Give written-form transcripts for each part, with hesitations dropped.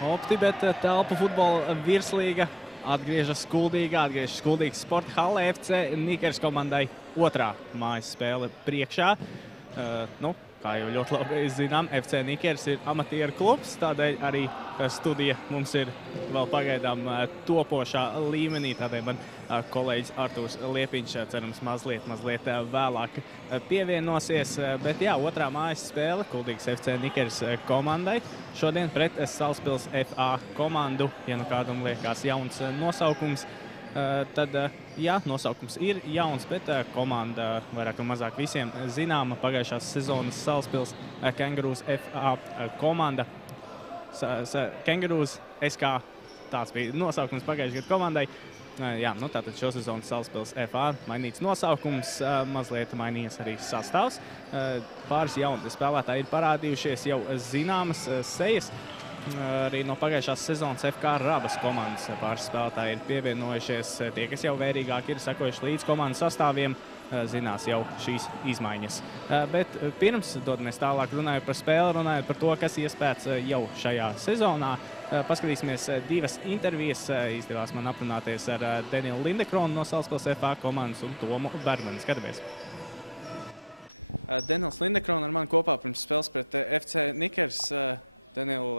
OptiBet telpu futbola virslīga atgriežas Kuldīgas sporta hallē. FC Nikers komandai otrā mājas spēle priekšā. Kā jau ļoti labi zinām, FC Nikers ir amatieru klubs, tādēļ arī studija mums ir vēl pagaidām topošā līmenī. Tādēļ man kolēģis Artūrs Liepiņš cerams mazliet vēlāk pievienosies. Bet jā, otrā mājas spēle Kuldīgas FC Nikers komandai šodien pret Salaspils FA komandu. Ja nu kādam liekas jauns nosaukums, tad jā, nosaukums ir jauns, bet komanda vairāk vai mazāk visiem zināma. Pagājušās sezonas Salaspils Kengurūs FA komanda. Kengurūs SK, tāds bija nosaukums pagājušajā gadu komandai. Jā, tātad šo sezonu Salaspils FA mainīts nosaukums, mazliet mainījies arī sastāvs. Pāris jauni spēlētāji ir parādījušies, jau zināmas sejas. Arī no pagājušās sezonas FK Rabas komandas pāris spēlētāji ir pievienojušies. Tie, kas jau vērīgāk ir sekojuši līdz komandas sastāviem, zinās jau šīs izmaiņas. Bet pirms dodamies tālāk, runājot par spēli, runājot par to, kas iespēts jau šajā sezonā, paskatīsimies divas intervijas. Izdevās man aprunāties ar Denilu Lindekronu no Salaspils FA komandas un Tomu Bergmanu. Skatāmies! Denils Lindekrona ar mani kopā pirms spēles pret FC Nikers. Denil,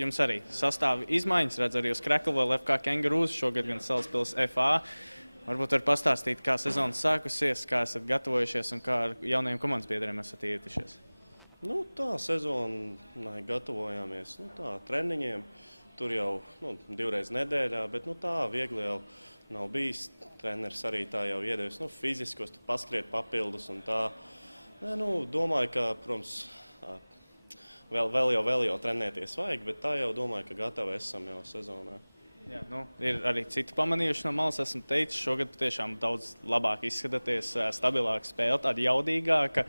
jums arī sastāvi izmaiņas, redz arī uz Kreklovu FK Kengurūs, šogad gan Salaspils FA. Varbūt var pastāstīt, kā sezona sākusies, kā esat gatavojušies un kā ar jaunajiem komandas biedriem esat ietušies? Tā sezonai gatavojāmies, treniņiem. Tur jau 2 reizes nedēļā, bet tā viegli jau nav bijis. Treneris arī tā jau iedevis fiziskos, tu paskriet papildus un tā. Domāju, ka, protams, vēl jau trenēties vajag, bet tā jau domāju, ka gatavi esam jau sezonā. Jā, ir arī citi pamanījuši no malas, esmu teicis, šogad tiešām daudz labāk izskatāties, stabilāka spēle, tāda jaudīgāka.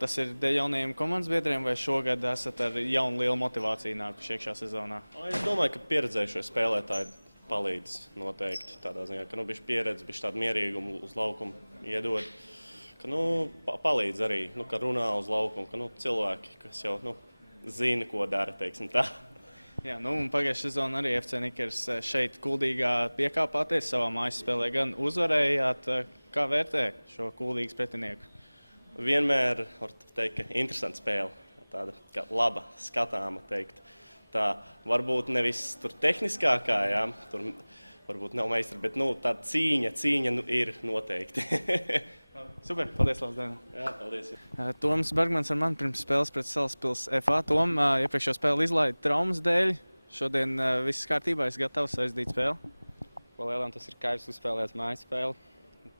Tas ir jaunajiem komandas biedriem, vai šogad esat ar jaunu lielu motivāciju nākuši iekšā sezonā? Es domāju, ka pieredzējušie spēlētāji palīdz noteikti tādā ziņā, ka bišķi pieredze, bišķi tādu mierīgumu uz laukumu iedod. Ka palīdz arī, ka runā uz laukumu, ka cilvēki, kas jau zina, ko dara, teiksim tā. Jā, un pagājušā sezona arī FC Nikers šeit Kuldīgā piekāpāties savā mājas spēlē, gan uzvarējāt. Kā vērtē šo Kuldīgas pretinieku? Vienmēr var teikt, ka interesanta spēle, tāda laba, skatāma teikt. Tā varbūt nevis tur tehniskākā, jā, tur varbūt nav meistari, bet tāda cīņa ir noteikti. Super, paldies, Lāsdēna. Jā, paldies. Toms Bergmans ar mani pirms spēles pret Salaspils FA. Tom, iepriekšējo spēli izlaida traumas dēļ. Šodien viss kārtībā, esi gatavs aizdīt spēli? Pa lielam tas ir kaivs uzspēlēt mājas spēli.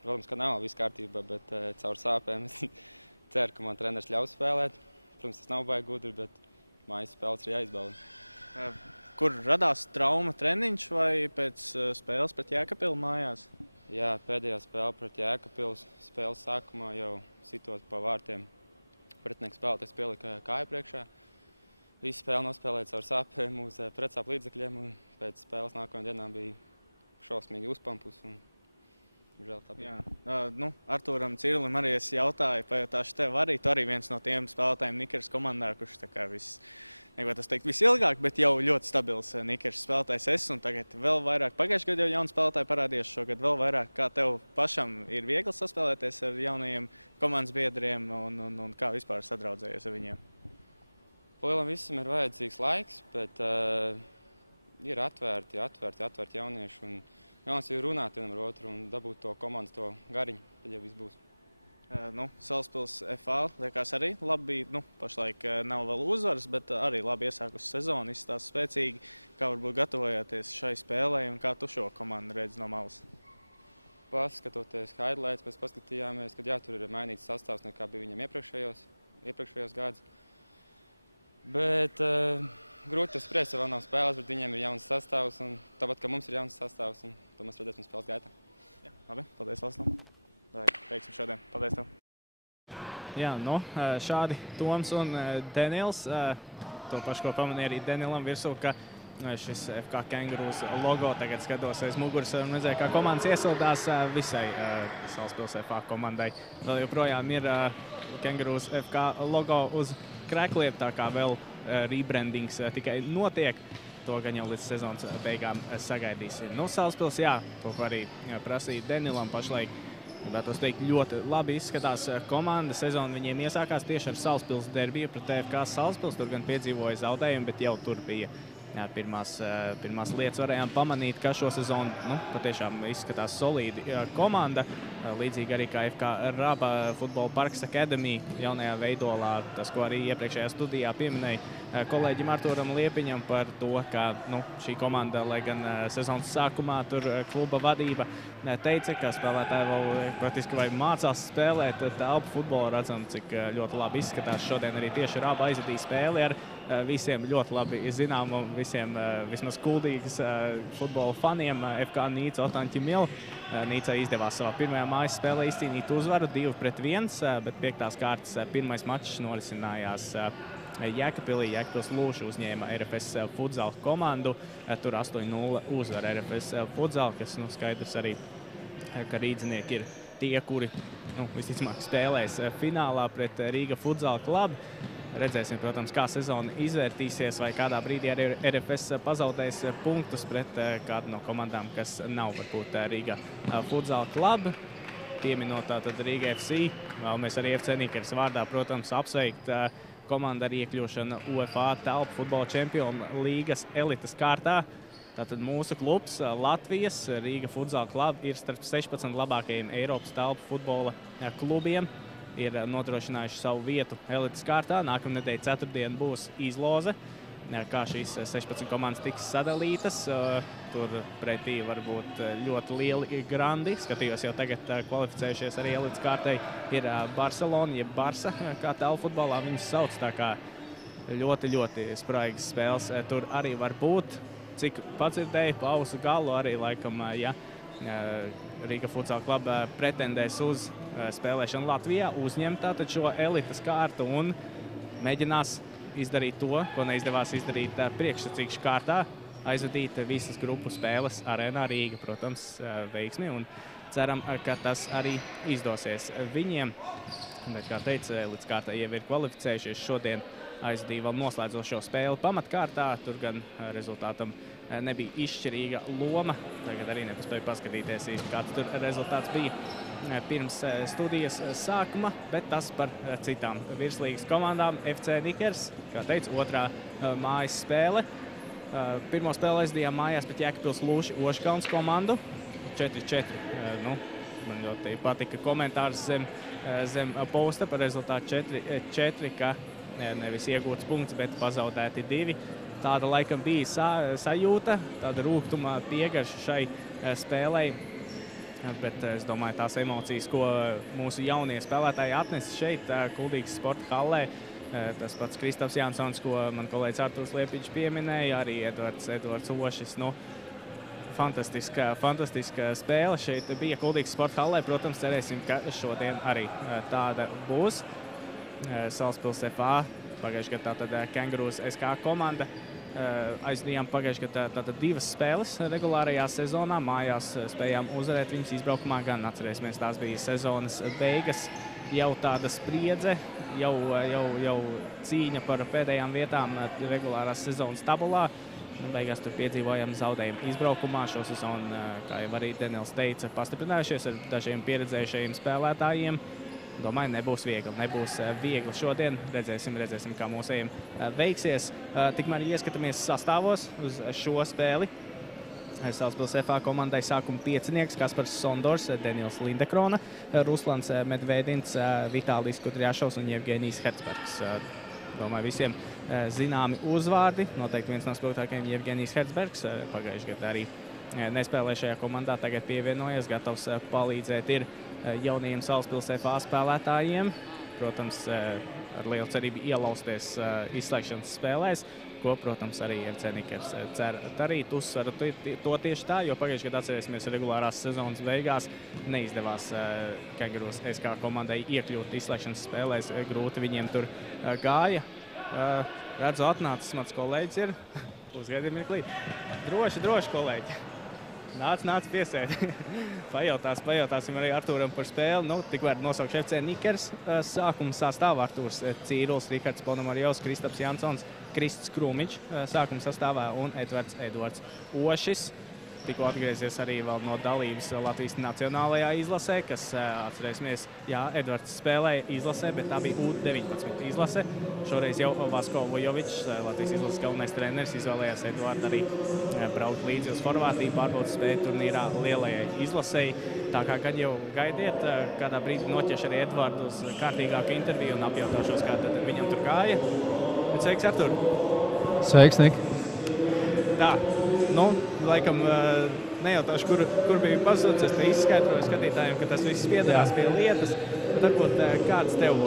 Protams, ka nav viss kārtībā, bet caur sāpēm es ceru, ka man treneris ļaus spēlēt. Protams, tas nav baigi gudri, bet mājas spēles ir jāizbauda. Kur radās trauma treniņš vai pēc spēles pret Jēkapilu mājās? Jā, pēdējā spēle pret Jēkapils spēles sākumā jau sitot pa vārtiem. Pretinieks spēlētājs pielika kāju priekšā. Visu spēli nospēlēja caur sāpēm uz pretsāpu līdzekļiem, un pēc spēles nākamajā dienā bija šausmīgi uzpampus. Žēl tā bija. Jā, Artūram Cirilim arī es jautāju, pajautāšu tev arī. Tu arī viens no tiem spēlētājiem Nikers komandā, kurš tā kā visilgāk, bet jau ļoti stabils Nikers spēlētājs esi, un tagad vēl vairāk. Pagājušajā gadā jau jauni spēlētāji parādījās, šogad vēl vairāk. Kā tev pašam ir viegli saspēlēties ar jaunajiem komandas biedriem un kā vispār sadraudzējies ar viņiem? Lielam visam ir vajadzīgs laiks, bet ir atvērti jaunieši. Un jauns ir runāt vienam ar otru un dabūt to komandas, to gariņu, tad jau viss būs. Salaspils FA liekas arī labi, pašlaik nav vēl uzvaras, bet arī labi iesākusi sezonu, izstāsta spēcīgi. Kā varbūt gatavojāties šai spēlē un kā tu šo komandu redzi no malas? Paskatoties highlights, mēs paskatījāmies, ka tur ir mainīts sastāvs nekā bija viņam iepriekšējos gadus. Bet grūti to spriest, jo vēl nav spēles, bet viņiem ir jauns sastāvs, un tāpat, ka mums ir jauns sastāvs, un to mēs redzēsim spēles gaitā. Jā, labi, paldies, Laslam. Veiksim šodien. Paldies tev. Jā, šādi Toms un Denils. To pašu, ko pamanīja arī Denilam virsū, ka šis FK Kengurūs logo tagad skatos aiz muguras un redzēja, kā komandas iesildās visai Salaspils FA komandai. Vēl joprojām ir Kengurūs FK logo uz Krekliem, tā kā vēl rebrandings tikai notiek. To gan jau līdz sezonas beigām sagaidīsim. Nu, Salaspils, jā, to arī prasīja Denilam pašlaik. Gribētos teikt, ļoti labi izskatās komanda. Sezona viņiem iesākās tieši ar Salaspils derbiju pret TFK Salaspils. Tur gan piedzīvoja zaudējumu, bet jau tur bija pirmās lietas. Varējām pamanīt, ka šo sezonu patiešām izskatās solīdi komanda. Līdzīgi arī kā FK Raba Futbola Parks Academy jaunajā veidolā. Tas, ko arī iepriekšējā studijā pieminēja kolēģim Artūram Liepiņam par to, ka šī komanda, lai gan sezonas sākumā tur kluba vadība teica, ka spēlētāji vēl praktiski vai mācās spēlēt telpu futbolu, redzam, cik ļoti labi izskatās. Šodien arī tieši Raba aizvadīja spēli ar visiem ļoti labi zināmu, visiem vismaz kuldīgas futbola faniem FK Nīca Otaņķi Mil. Nīcai izdevās savā pirmajā mājas spēlē izcīnīt uzvaru 2-1, bet 5. kārtas pirmais mačs norisinājās Jēkabpilī. Jēkabpils Lūši uzņēma RFS Futsal komandu. Tur 8-0 uzvara RFS Futsal, kas skaidrs arī, ka rīdzinieki ir tie, kuri visticamāk spēlēs finālā pret Rīga Futsal klubu. Redzēsim, protams, kā sezona izvērtīsies, vai kādā brīdī arī RFS pazaudēs punktus pret kādu no komandām, kas nav varbūt Rīga Futsal klubu. Pieminot tātad Rīga FC, vēlamies arī FC Nikers vārdā, protams, apsveikt komandu ar iekļūšanu UEFA telpu futbola čempionu līgas elites kārtā. Tātad mūsu klubs Latvijas Rīga Futsal klubu ir starp 16 labākajiem Eiropas telpu futbola klubiem. Ir nodrošinājuši savu vietu elites kārtā. Nākamnedēļ ceturtdien būs izloze, kā šīs 16 komandas tiks sadalītas. Tur pretī var būt ļoti lieli grandi. Skatījos jau tagad kvalificējušies arī elites kārtai. Ir Barcelona, jeb Barsa, kā telpu futbolā viņus sauc. Tā kā ļoti, ļoti spraigas spēles tur arī var būt. Cik padzirdēju, pausu galu arī laikam, ja Rīga Futsal kluba pretendēs uz spēlēšanu Latvijā, uzņemt tātad šo elites kārtu un mēģinās izdarīt to, ko neizdevās izdarīt priekšsacīkšu kārtā, aizvadīt visas grupu spēles arēnā Rīga, protams, veiksmi, un ceram, ka tas arī izdosies viņiem. Bet, kā teica, elites kārtā jau ir kvalificējušies. Šodien aizvadīja vēl noslēdzošo spēli pamatkārtā, tur gan rezultātam nebija izšķirīga loma. Tagad arī nepaspēju paskatīties, kāds tur rezultāts bija pirms studijas sākuma, bet tas par citām virslīgas komandām. FC Nikers, kā teicu, otrā mājas spēle. Pirmo spēli aizdījām mājās pret Jēkabpils Lūši Ožkalns komandu. 4-4. Man ļoti patika komentārs zem posta par rezultātu 4-4, ka nevis iegūts punkts, bet pazaudēti 2. Tāda laikam bija sajūta, tāda rūgtuma piegarša šai spēlei. Bet es domāju, tās emocijas, ko mūsu jaunie spēlētāji atnesa šeit, Kuldīgas sporta hallē, tas pats Kristaps Jansons, ko man kolēģis Artūrs Liepiņš pieminēja, arī Edvards Ošis. Fantastiska spēle šeit bija Kuldīgas sporta hallē. Protams, cerēsim, ka šodien arī tāda būs. Salaspils FA, pagājušajā gadā tātad Kengurūs SK komanda. Aizdījām pagājušajā gadā tātad 2 spēles regulārajā sezonā. Mājās spējām uzvarēt viņus izbraukumā gan. Atcerēsimies, tās bija sezonas beigas. Jau tāda spriedze, jau cīņa par pēdējām vietām regulārās sezonas tabulā. Beigās tur piedzīvojam zaudējumu izbraukumā. Šo sezonu, kā jau arī Denils teica, pastiprinājušies ar dažiem pieredzējušajiem spēlētājiem. Domāju, nebūs viegli šodien. Redzēsim, kā mūsējiem veiksies. Tikmēr ieskatāmies sastāvos uz šo spēli. Salaspils FA komandai sākuma piecinieks Kaspars Sondors, Denils Lindekrona, Ruslans Medvedins, Vitālijs Kudrjašovs un Jevgenijs Hercbergs. Domāju, visiem zināmi uzvārdi. Noteikti viens no spilgtākajiem Jevgenijs Hercbergs. Pagājušajā gadā arī nespēlē šajā komandā, tagad pievienojies, gatavs palīdzēt ir jaunajiem Salaspils FA spēlētājiem. Protams, ar lielu cerību ielausties izslēgšanas spēlēs, ko, protams, arī FC Nikers cer darīt. Uzsveru to tieši tā, jo pagājušajā gadā atcerēsimies regulārās sezonas beigās neizdevās Kengurūs SK komandai iekļūt izslēgšanas spēlēs. Grūti viņiem tur gāja. Redzu, atnācis mans kolēģis ir. Uzgaidīju mirklī. Droši, kolēģi. Nāc piesēt. Pajautāsim arī Artūram par spēli. Tikmēr nosaukšu FC Nikers sākuma sastāvā. Artūrs Cīruls, Rihards Ponomarjovs, Kristaps Jansons, Krists Krūmiņš sākuma sastāvā un Edvards Ošis. Tikko atgriezies arī vēl no dalības Latvijas nacionālajā izlasē, kas, atcerēsimies, Edvards spēlēja izlasē, bet tā bija U19 izlase. Šoreiz jau Vasko Vojovičs, Latvijas izlases galvenais treneris, izvēlējās Edvardu arī braukt līdzi uz Horvātiju, pārbaudas spēju turnīrā lielajai izlasei. Tā kā gan jau gaidiet, kādā brīdī noķeršu arī Edvardu uz kārtīgāku interviju un apjautāšos, kā tad viņam tur gāja. Bet sveiks, Artur! Sveiks, Nik! Tā, laikam nejautāšu, kur bija pazudis. Es te izskaidroju skatītājiem, ka tas viss piedalās pie lietas. Bet varbūt kāds tev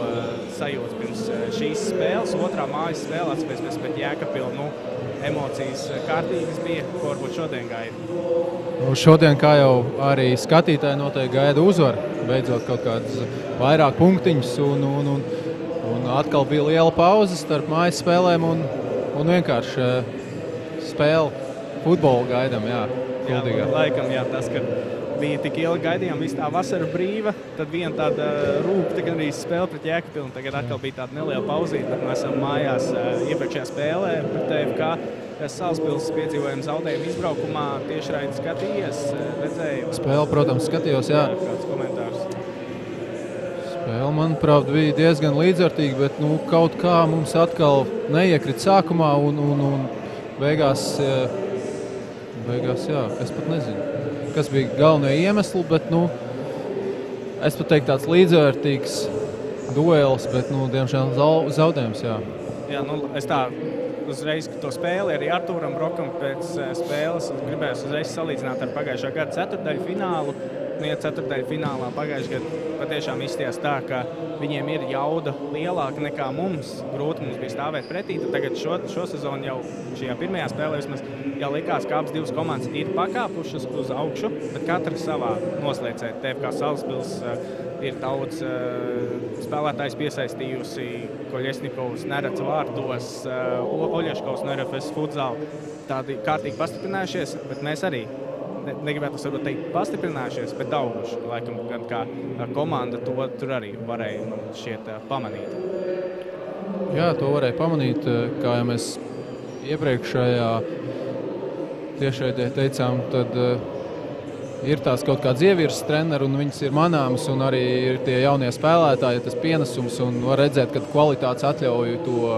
sajūtas pirms šīs spēles, otrā mājas spēle, atspēsimies pēc Jēkabpili, emocijas kārtīgas bija, ko varbūt šodien gaida? Šodien, kā jau arī skatītāji noteikti gaida uzvaru, beidzot kaut kādas vairāk punktiņus un atkal bija liela pauze starp mājas spēlēm un vienkārši spēle. Futbolu gaidām, kuldīgā. Laikam, tas, ka bija tik ilgi gaidījām, visu tā vasara brīva, tad viena tāda rūpta gan arī spēle pret Jēkabpili, un tagad atkal bija tāda neliela pauzīte, bet mēs esam mājās iepriekšējā spēlē pret TFK. Salaspils piedzīvojam zaudējumu izbraukumā, tiešraidi skatījies, redzēju. Spēle, protams, skatījos, Kāds komentārs? Spēle, manuprāt, bija diezgan līdzvērtīga, bet kaut kā mums atkal neiekrita sākumā un beigās, es pat nezinu, kas bija galvenie iemesli, bet, es pat teiktu tāds līdzvērtīgs duels, bet, diemžēl zaudējums, Es tā uzreiz to spēli arī Artūram Brokam pēc spēles gribēju uzreiz salīdzināt ar pagājušā gada ceturtdaļu finālu. Ceturtdaļu finālā pagājušajā gadā patiešām izties tā, ka viņiem ir jauda lielāka nekā mums. Grūti mums bija stāvēt pretī. Tagad šo sezonu jau šajā pirmajā spēlē vismaz jau likās, ka abas divas komandas ir pakāpušas uz augšu, bet katra savā noslēdzē. TFK Salaspils ir daudz spēlētājs piesaistījusi. Koļesnikovs, Nerets vārtos, Oļeškovs no RFS futsal. Tādi kārtīgi pastiprinājušies, bet mēs arī negribētu varbūt teikt pastiprinājušies, bet auguši. Laikam, gan kā komanda to tur arī varēja šķiet pamanīt. Jā, to varēja pamanīt, kā jau mēs iepriekšējā tiešraidē teicām, tad ir tās kaut kāds ievirs treneri un viņas ir manāmas un arī ir tie jaunie spēlētāji, tas pienesums un var redzēt, ka kvalitātes atļauj to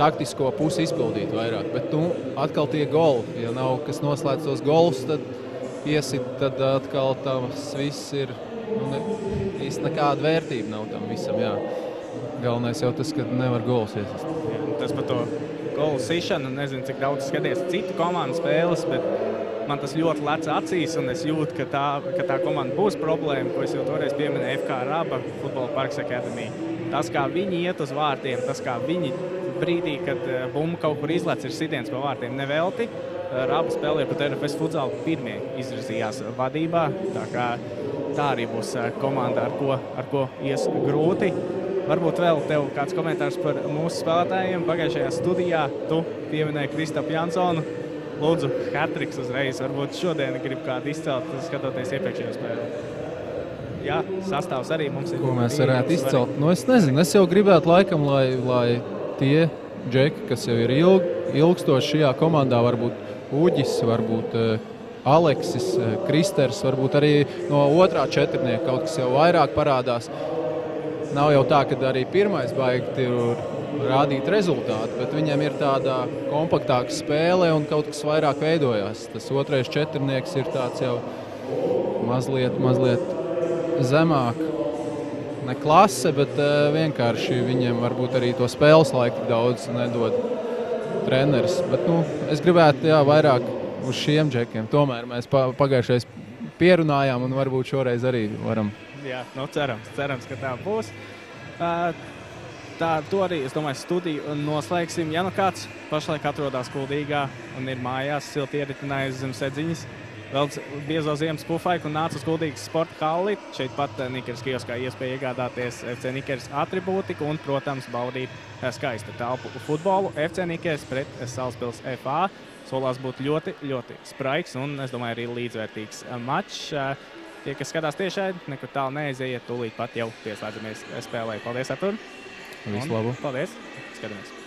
taktisko pusi izpildīt vairāk. Bet atkal tie goli, ja nav kas noslēdz tos golus, tad iesit, tad atkal tas viss ir īsti nekāda vērtība nav tam visam, Galvenais jau tas, ka nevar golus iesist. Tas par to golu sišanu, nezinu, cik daudz skaties citu komandu spēles, bet man tas ļoti lec acīs, un es jūtu, ka tā komanda būs problēma, ko es jau toreiz pieminēju, FK Raba, Futbola Parks Akademija. Tas, kā viņi iet uz vārtiem, tas, kā viņi brīdī, kad bumba kaut kur izlec, ir sitiens pa vārtiem nevelti. Raba spēlēja pat RFS futsalu pirmie izvirzījās vadībā, tā arī būs komanda, ar ko ies grūti. Varbūt vēl tev kāds komentārs par mūsu spēlētājiem. Pagājušajā studijā tu pieminēji Kristapu Jansonu. Lūdzu, hat-triks uzreiz. Varbūt šodien grib kādu izcelt, skatoties iepriekšējo spēli. Sastāvs arī mums ir. Ko mēs varētu izcelt? Es nezinu, es jau gribētu laikam, lai tie džeki, kas jau ir ilgstoši šajā komandā, varbūt Uģis, varbūt Aleksis, Kristers, varbūt arī no otrā četrnieka kaut kas jau vairāk parādās. Nav jau tā, ka arī pirmais baigi ir rādīt rezultātu, bet viņam ir tāda kompaktāka spēle un kaut kas vairāk veidojās. Tas otrais četrnieks ir tāds jau mazliet zemāk. Ne klase, bet vienkārši viņiem varbūt arī to spēles laiku daudz nedod treneris. Bet es gribētu vairāk uz šiem džekiem. Tomēr mēs pagājušais pierunājām un varbūt šoreiz arī varam. Cerams, ka tā būs. To arī, es domāju, studiju noslēgsim. Ja kāds pašlaik atrodas Kuldīgā un ir mājās silti ieritinājusi zem sedziņas, Vēl biezo ziemas pufaiku un nāca uz Kuldīgas sporta halli. Šeit pat Nikeras kioskā iespēja iegādāties FC Nikeras atribūtiku un, protams, baudīt skaistu telpu futbolu. FC Nikeras pret Salaspils FA solās būt ļoti, ļoti spraigs un, es domāju, arī līdzvērtīgs mačs. Tie, kas skatās tiešai, nekur tālu neaiziet, tūlīt pat jau pieslēdzamies spēlē. Paldies, Artur! Visu labu! Paldies! Skatāmies!